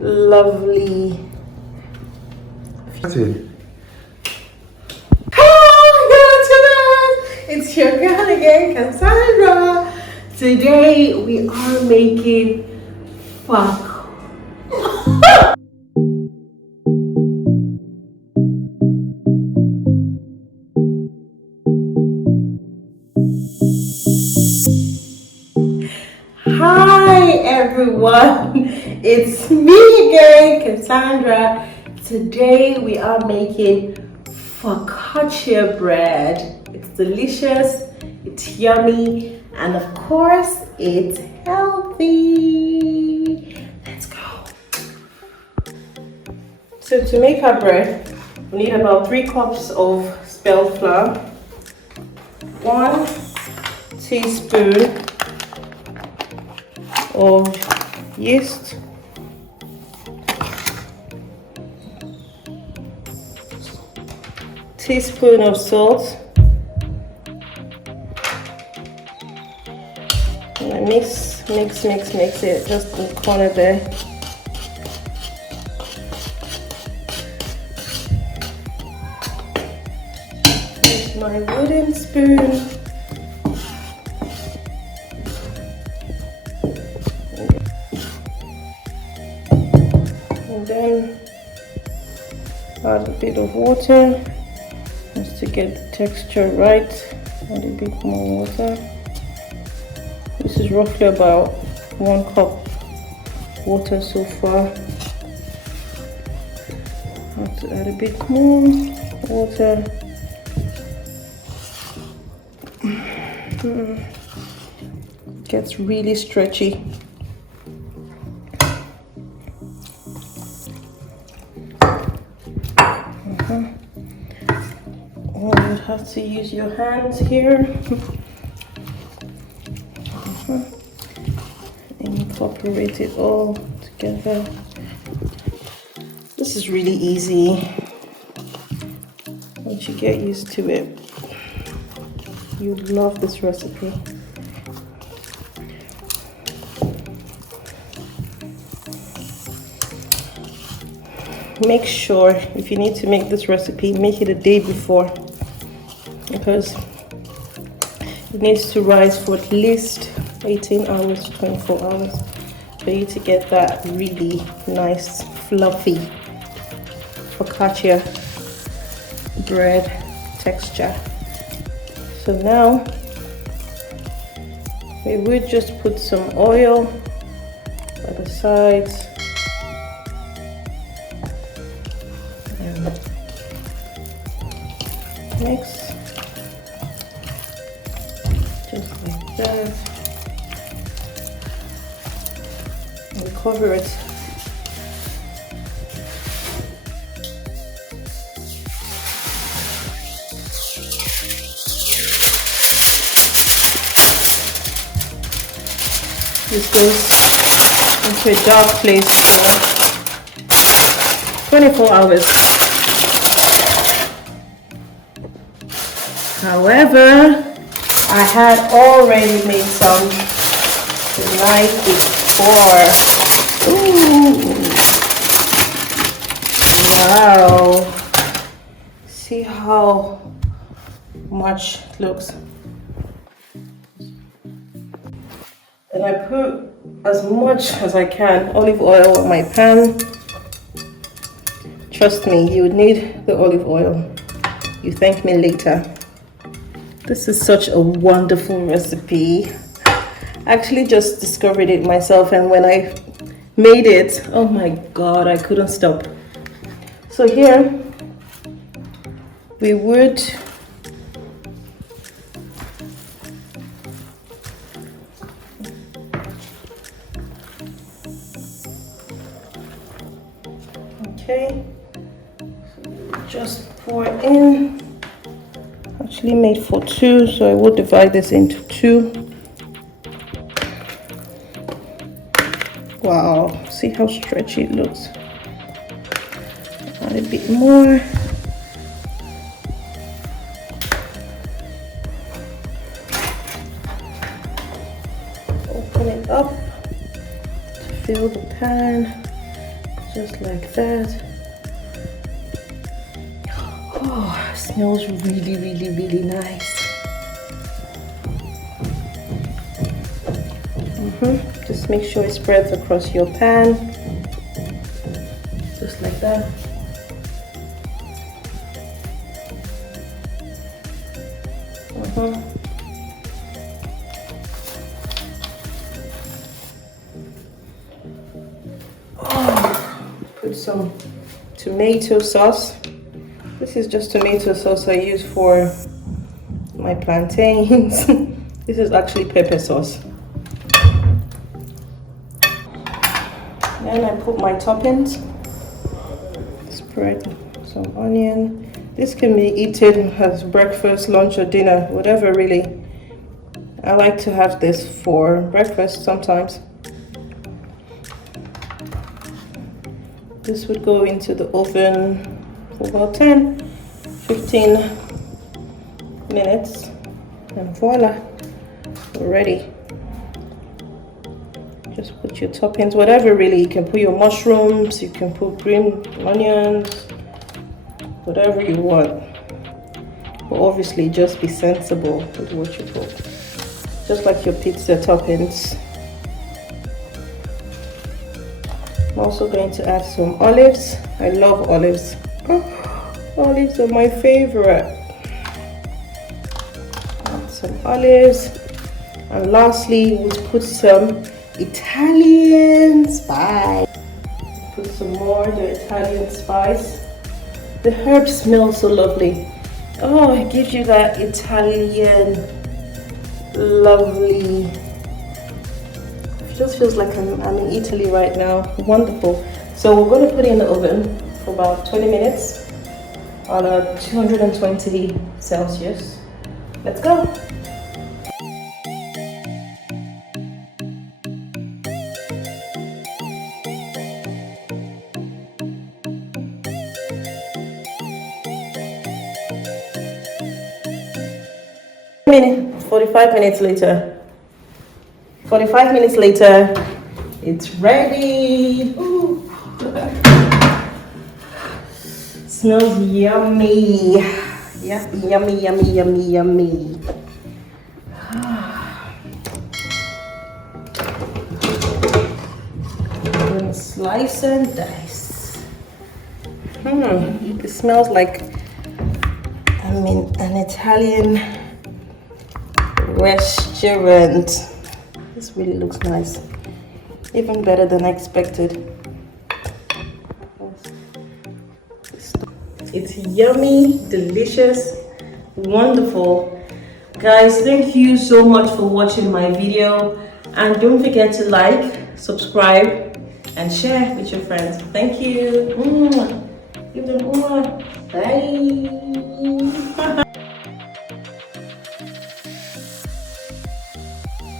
lovely. It's your girl again, Cassandra. Today we are making fuck. Hi everyone, it's me again, Cassandra. Today we are making focaccia bread. It's delicious, it's yummy, and of course it's healthy. Let's go. So to make our bread, we need about 3 cups of spelt flour, 1 teaspoon of yeast, teaspoon of salt, and I mix it just in the corner there. Here's my wooden spoon. And then add a bit of water just to get the texture right. Add a bit more water. This is roughly about 1 cup water so far. I have to add a bit more water. It gets really stretchy. Oh, you have to use your hands here. Incorporate it all together. This is really easy. Once you get used to it, you'll love this recipe. Make sure, if you need to make this recipe, make it a day before, because it needs to rise for at least 18 hours to 24 hours for you to get that really nice fluffy focaccia bread texture. So now we would just put some oil by the sides. Mix just like that, and cover it. This goes into a dark place for 24 hours. However, I had already made some the night before. Ooh. Wow. See how much it looks. And I put as much as I can olive oil on my pan. Trust me, you would need the olive oil. You thank me later. This is such a wonderful recipe. I actually just discovered it myself, and when I made it, oh my god, I couldn't stop. So here we would just pour in. Actually made for 2, so I will divide this into 2. Wow, see how stretchy it looks. Add a bit more. Open it up to fill the pan. Just like that. Oh, it smells really, really, really nice. Just make sure it spreads across your pan. Just like that. Put some tomato sauce. This is just tomato sauce I use for my plantains. This is actually pepper sauce. Then I put my toppings. Spread some onion. This can be eaten as breakfast, lunch, or dinner, whatever really. I like to have this for breakfast sometimes. This would go into the oven for about 10-15 minutes, and voila, we're ready. Just put your toppings, whatever really. You can put your mushrooms, you can put green onions, whatever you want. But obviously just be sensible with what you put. Just like your pizza toppings. I'm also going to add some olives. I love olives. Oh, olives are my favorite. Add some olives. And lastly, we'll put some Italian spice. Put some more of the Italian spice. The herbs smell so lovely. Oh, it gives you that Italian lovely. It just feels like I'm in Italy right now. Wonderful. So we're going to put it in the oven for about 20 minutes on a 220 Celsius. Let's go. Minute, 45 minutes later. 45 minutes later, it's ready. Ooh. Smells yummy. Yeah, yummy, yummy, yummy, yummy. I'm gonna slice and dice. It smells like I'm in an Italian restaurant. This really looks nice, even better than I expected. It's yummy, delicious, wonderful. Guys, thank you so much for watching my video, and don't forget to like, subscribe, and share with your friends. Thank you. Give them bye.